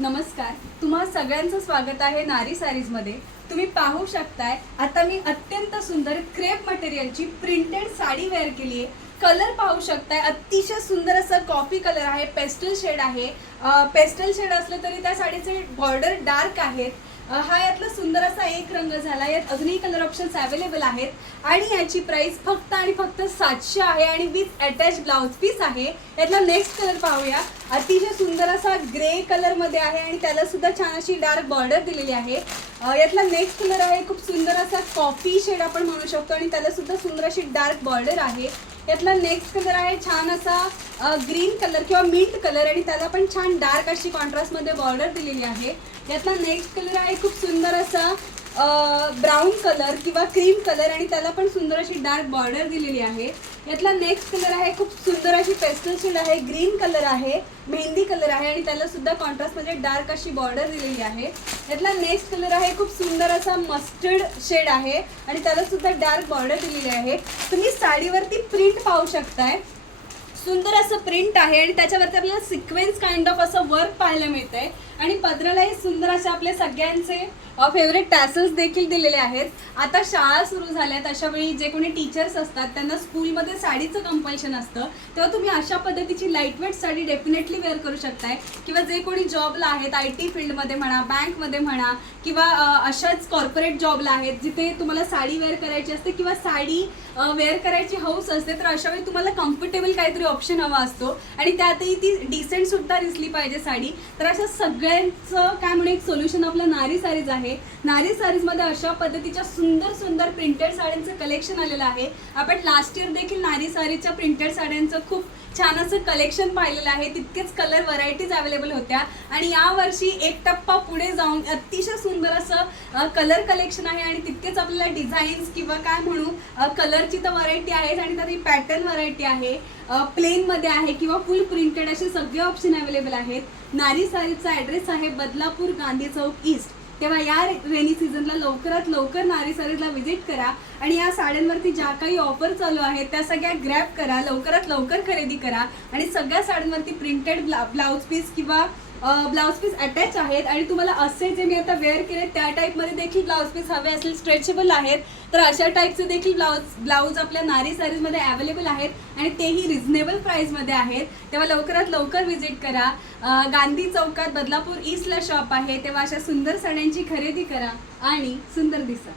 नमस्कार. तुम्हा सगळ्यांचं स्वागत आहे नारी सारीजमध्ये. तुम्ही पाहू शकताय आता मी अत्यंत सुंदर क्रेप मटेरियलची प्रिंटेड साडी वेअर केली आहे. कलर पाहू शकताय अतिशय सुंदर असं कॉफी कलर आहे पेस्टल शेड आहे. पेस्टल शेड असलं तरी त्या साडीचे बॉर्डर डार्क आहेत. हा यातला सुंदर असा एक रंग झाला. यात अजूनही कलर ऑप्शन्स अवेलेबल आहेत. आणि याची प्राइस फक्त आणि फक्त सातशे आहे आणि विथ अटॅच ब्लाउज पीस आहे. यातला नेक्स्ट कलर पाहूया. अतिशय सुंदर असा ग्रे कलरमध्ये आहे आणि त्याला सुद्धा छान अशी डार्क बॉर्डर दिलेली आहे. यातला नेक्स्ट कलर आहे. खूप सुंदर असा कॉफी शेड आपण म्हणू शकतो आणि त्याला सुद्धा सुंदर अशी डार्क बॉर्डर आहे. यातला नेक्स्ट कलर आहे छान असा ग्रीन कलर किंवा मिंट कलर आणि त्याला पण छान डार्क अशी कॉन्ट्रास्टमध्ये बॉर्डर दिलेली आहे. यातला नेक्स्ट कलर आहे खूप सुंदर असा ब्राऊन कलर किंवा क्रीम कलर आणि त्याला पण सुंदर अशी डार्क बॉर्डर दिलेली आहे. यातला नेक्स्ट कलर आहे खूप सुंदर अशी पेस्टल शेड आहे ग्रीन कलर आहे मेहंदी कलर आहे आणि त्याला सुद्धा कॉन्ट्रास्टमध्ये डार्क अशी बॉर्डर दिलेली आहे. यातला नेक्स्ट कलर आहे खूप सुंदर असा मस्टर्ड शेड आहे आणि त्याला सुद्धा डार्क बॉर्डर दिलेली आहे. तुम्ही साडीवरती प्रिंट पाहू शकताय. सुंदर असं प्रिंट आहे आणि त्याच्यावरती आपल्याला सिक्वेन्स काइंड ऑफ असं वर्क पाहायला मिळतंय. आणि पदरालाही सुंदर असे आपले सगळ्यांचे फेवरेट टॅसल्स देखील दिलेले आहेत. आता शाळा सुरू झाल्यात अशा वेळी जे कोणी टीचर्स असतात त्यांना स्कूलमध्ये साडीचं कंपल्शन असतं. तेव्हा तुम्ही अशा पद्धतीची लाईटवेट साडी डेफिनेटली वेअर करू शकताय. किंवा जे कोणी जॉबला आहेत आय टी फील्डमध्ये म्हणा बँकमध्ये म्हणा किंवा अशाच कॉर्पोरेट जॉबला आहेत जिथे तुम्हाला साडी वेअर करायची असते किंवा साडी वेअर करायची हौस असते तर अशा वेळी तुम्हाला कम्फर्टेबल काहीतरी ऑप्शन हवा असतो. आणि त्यातही ती डिसेंट सुद्धा दिसली पाहिजे साडी. तर अशा सगळ्या सगळ्यांचं काय म्हणून एक सोल्युशन आपलं नारी सारीज आहे. नारी सारीजमध्ये अशा पद्धतीच्या सुंदर सुंदर प्रिंटेड साड्यांचं कलेक्शन आलेलं आहे. आपण लास्ट इयर देखील नारी सारीच्या प्रिंटेड साड्यांचं खूप छान असं कलेक्शन पाहिलेलं आहे. तितकेच कलर व्हरायटीज अवेलेबल होत्या. आणि यावर्षी एक टप्पा पुढे जाऊन अतिशय सुंदर असं कलर कलेक्शन आहे. आणि तितकेच आपल्याला डिझाईन्स किंवा काय म्हणू कलरची तर व्हरायटी आहेच. आणि त्यात पॅटर्न व्हरायटी आहे. प्लेनमध्ये आहे किंवा फुल प्रिंटेड असे सगळे ऑप्शन अवेलेबल आहेत. नारी सारीचा ॲड्रेस आहे बदलापूर गांधी चौक ईस्ट तेव्हा या रेनी सीझनला लवकरात लवकर नारी सारीजला व्हिजिट करा. आणि या साड्यांवरती ज्या काही ऑफर चालू आहेत त्या सगळ्या ग्रॅप करा. लवकरात लवकर खरेदी करा. आणि सगळ्या साड्यांवरती प्रिंटेड ब्ला ब्लाऊज पीस किंवा ब्लाऊज पीस अटॅच आहेत आणि तुम्हाला असे जे मी आता वेअर केले त्या टाईपमध्ये देखील ब्लाऊज पीस हवे असेल स्ट्रेचेबल आहेत. तर अशा टाईपचे देखील ब्लाऊज ब्लाऊज आपल्या नारी सारीजमध्ये अवेलेबल आहेत आणि तेही रिझनेबल प्राईसमध्ये आहेत. तेव्हा लवकरात लवकर व्हिजिट करा. गांधी चौकात बदलापूर ईस्टला शॉप आहे. तेव्हा अशा सुंदर साड्यांची खरेदी करा आणि सुंदर दिसा.